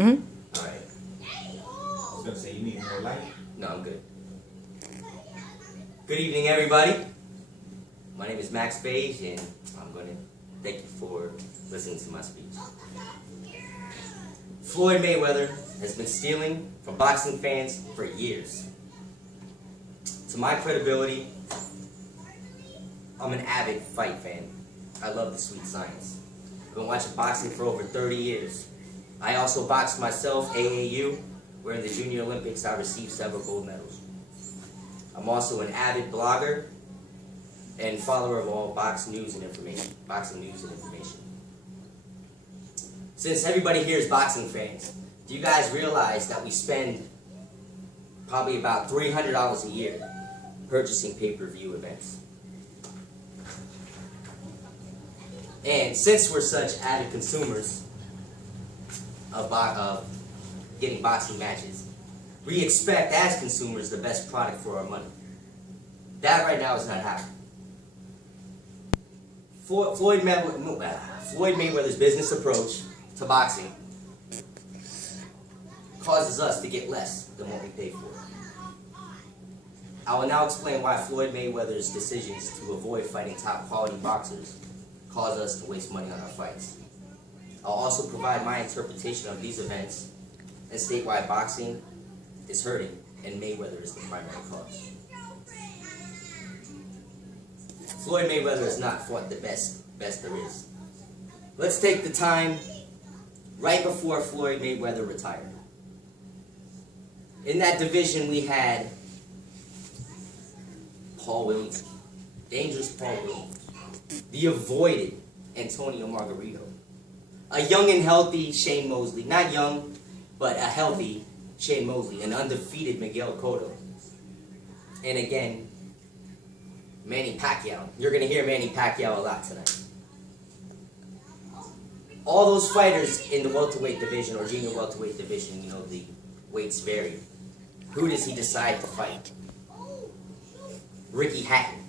Mm-hmm. All right. I was gonna say, you need more light. No, I'm good. Good evening, everybody. My name is Max Page, and I'm going to thank you for listening to my speech. Floyd Mayweather has been stealing from boxing fans for years. To my credibility, I'm an avid fight fan. I love the sweet science. I've been watching boxing for over 30 years. I also boxed myself, AAU, where in the Junior Olympics I received several gold medals. I'm also an avid blogger and follower of all boxing news and information. Since everybody here is boxing fans, do you guys realize that we spend probably about $300 a year purchasing pay-per-view events? And since we're such avid consumers of getting boxing matches, we expect as consumers the best product for our money. That right now is not happening. Floyd Mayweather's business approach to boxing causes us to get less than what we pay for. I will now explain why Floyd Mayweather's decisions to avoid fighting top quality boxers cause us to waste money on our fights. I'll also provide my interpretation of these events and state why boxing is hurting and Mayweather is the primary cause. Floyd Mayweather has not fought the best there is. Let's take the time right before Floyd Mayweather retired. In that division we had Paul Williams, dangerous Paul Williams, the avoided Antonio Margarito, a young and healthy Shane Mosley, not young, but a healthy Shane Mosley, an undefeated Miguel Cotto, and again, Manny Pacquiao. You're going to hear Manny Pacquiao a lot tonight. All those fighters in the welterweight division or junior welterweight division, you know, the weights vary. Who does he decide to fight? Ricky Hatton.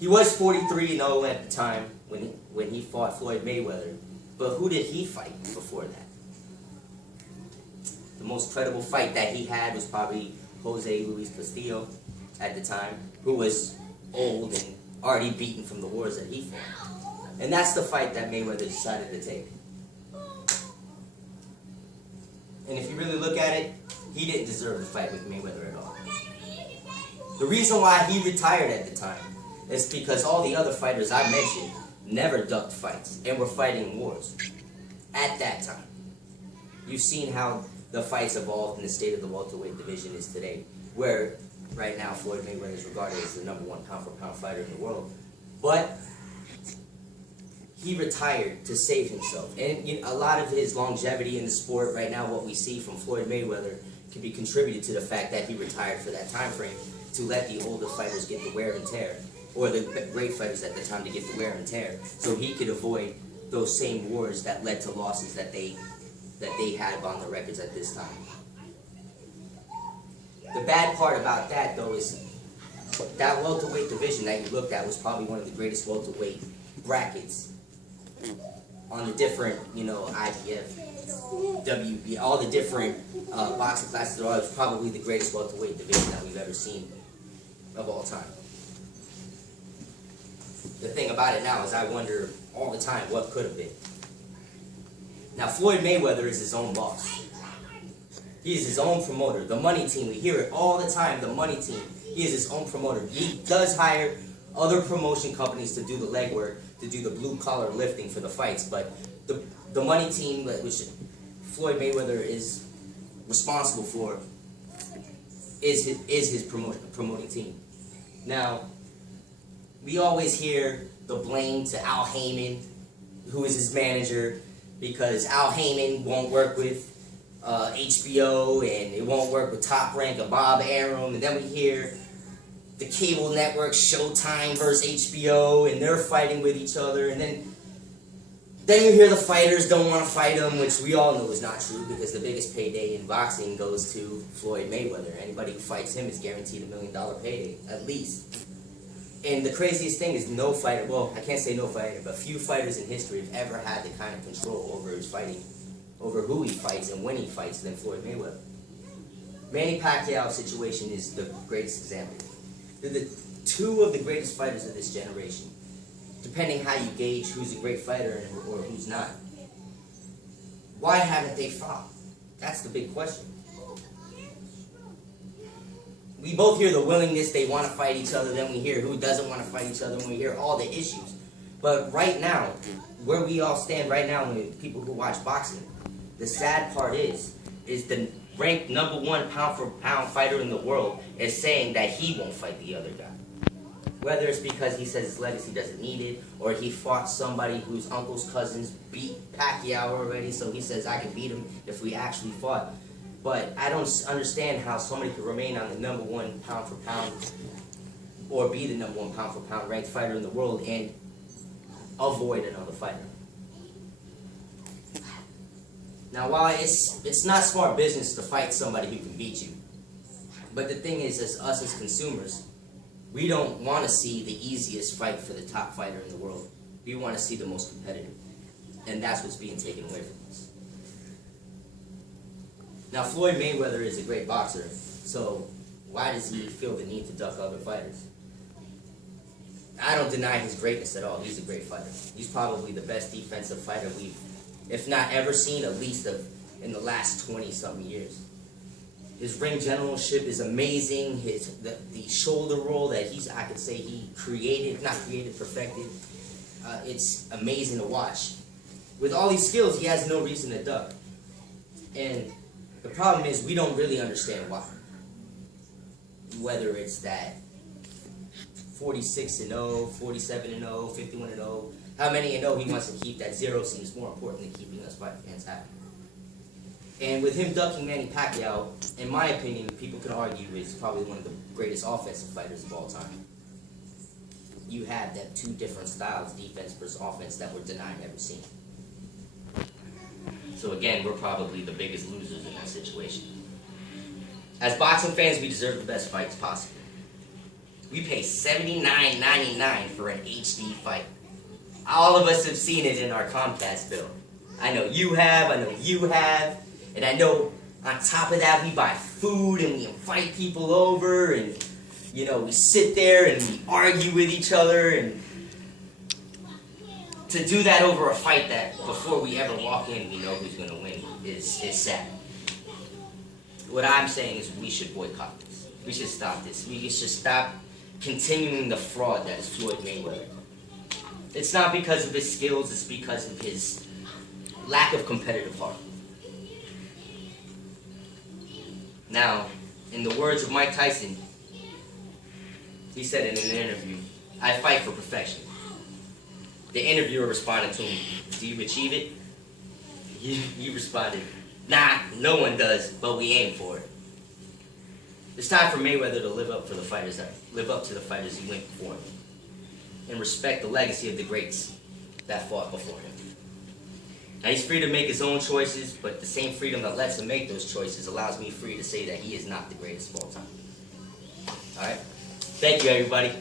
He was 43-0 at the time when he fought Floyd Mayweather, but who did he fight before that? The most credible fight that he had was probably Jose Luis Castillo at the time, who was old and already beaten from the wars that he fought. And that's the fight that Mayweather decided to take. And if you really look at it, he didn't deserve the fight with Mayweather at all. The reason why he retired at the time is because all the other fighters I mentioned never ducked fights and were fighting wars at that time. You've seen how the fights evolved in the state of the welterweight division is today, where right now Floyd Mayweather is regarded as the #1 pound-for-pound fighter in the world. But he retired to save himself. And a lot of his longevity in the sport right now, what we see from Floyd Mayweather, can be contributed to the fact that he retired for that time frame to let the older fighters get the wear and tear, or the great fighters at the time to get the wear and tear, so he could avoid those same wars that led to losses that they had on the records at this time. The bad part about that, though, is that welterweight division that you looked at was probably one of the greatest welterweight brackets on the different, IBF, WB, all the different boxing classes. It was probably the greatest welterweight division that we've ever seen of all time. The thing about it now is I wonder all the time what could have been. Now, Floyd Mayweather is his own boss. He is his own promoter. The money team, we hear it all the time, the money team. He is his own promoter. He does hire other promotion companies to do the legwork, to do the blue-collar lifting for the fights, but the money team, which Floyd Mayweather is responsible for, is his promoting team. Now, we always hear the blame to Al Heyman, who is his manager, because Al Heyman won't work with HBO, and it won't work with Top Rank or Bob Arum, and then we hear the cable network Showtime versus HBO, and they're fighting with each other, and then you hear the fighters don't want to fight them, which we all know is not true, because the biggest payday in boxing goes to Floyd Mayweather. Anybody who fights him is guaranteed $1 million payday, at least. And the craziest thing is no fighter, well, I can't say no fighter, but few fighters in history have ever had the kind of control over his fighting over who he fights and when he fights than Floyd Mayweather. Manny Pacquiao situation is the greatest example. They're the two of the greatest fighters of this generation, depending how you gauge who's a great fighter or who's not. Why haven't they fought? That's the big question. We both hear the willingness, they want to fight each other, then we hear who doesn't want to fight each other, and we hear all the issues. But right now, where we all stand right now with people who watch boxing, the sad part is the ranked #1 pound-for-pound fighter in the world is saying that he won't fight the other guy. Whether it's because he says his legacy doesn't need it, or he fought somebody whose uncle's cousins beat Pacquiao already, so he says, I can beat him if we actually fought. But I don't understand how somebody could remain on the #1 pound-for-pound, or be the #1 pound-for-pound ranked fighter in the world and avoid another fighter. Now, while it's not smart business to fight somebody who can beat you, but the thing is, as us as consumers, we don't want to see the easiest fight for the top fighter in the world. We want to see the most competitive. And that's what's being taken away from us. Now, Floyd Mayweather is a great boxer, so why does he feel the need to duck other fighters? I don't deny his greatness at all. He's a great fighter. He's probably the best defensive fighter we've, if not ever seen, at least in the last 20-something years. His ring generalship is amazing. The shoulder roll that I could say he created, not created, perfected. It's amazing to watch. With all these skills, he has no reason to duck. And the problem is we don't really understand why. Whether it's that 46-0, 47-0, 51-0, how many 0 he wants to keep, that 0 seems more important than keeping us fight fans happy. And with him ducking Manny Pacquiao, in my opinion, people can argue is probably one of the greatest offensive fighters of all time. You have that two different styles, defense versus offense, that we're denying ever seen. So again, we're probably the biggest losers in that situation. As boxing fans, we deserve the best fights possible. We pay $79.99 for an HD fight. All of us have seen it in our Comcast bill. I know you have, I know you have, and I know on top of that we buy food and we invite people over and we sit there and we argue with each other, and to do that over a fight that before we ever walk in we know who's going to win is sad. What I'm saying is we should boycott this. We should stop this. We should stop continuing the fraud that is Floyd Mayweather. It's not because of his skills, it's because of his lack of competitive heart. Now, in the words of Mike Tyson, he said in an interview, I fight for perfection. The interviewer responded to him, do you achieve it? He responded, nah, no one does, but we aim for it. It's time for Mayweather to live up to the fighters he went before him, and respect the legacy of the greats that fought before him. Now, he's free to make his own choices, but the same freedom that lets him make those choices allows me free to say that he is not the greatest of all time. Alright? Thank you, everybody.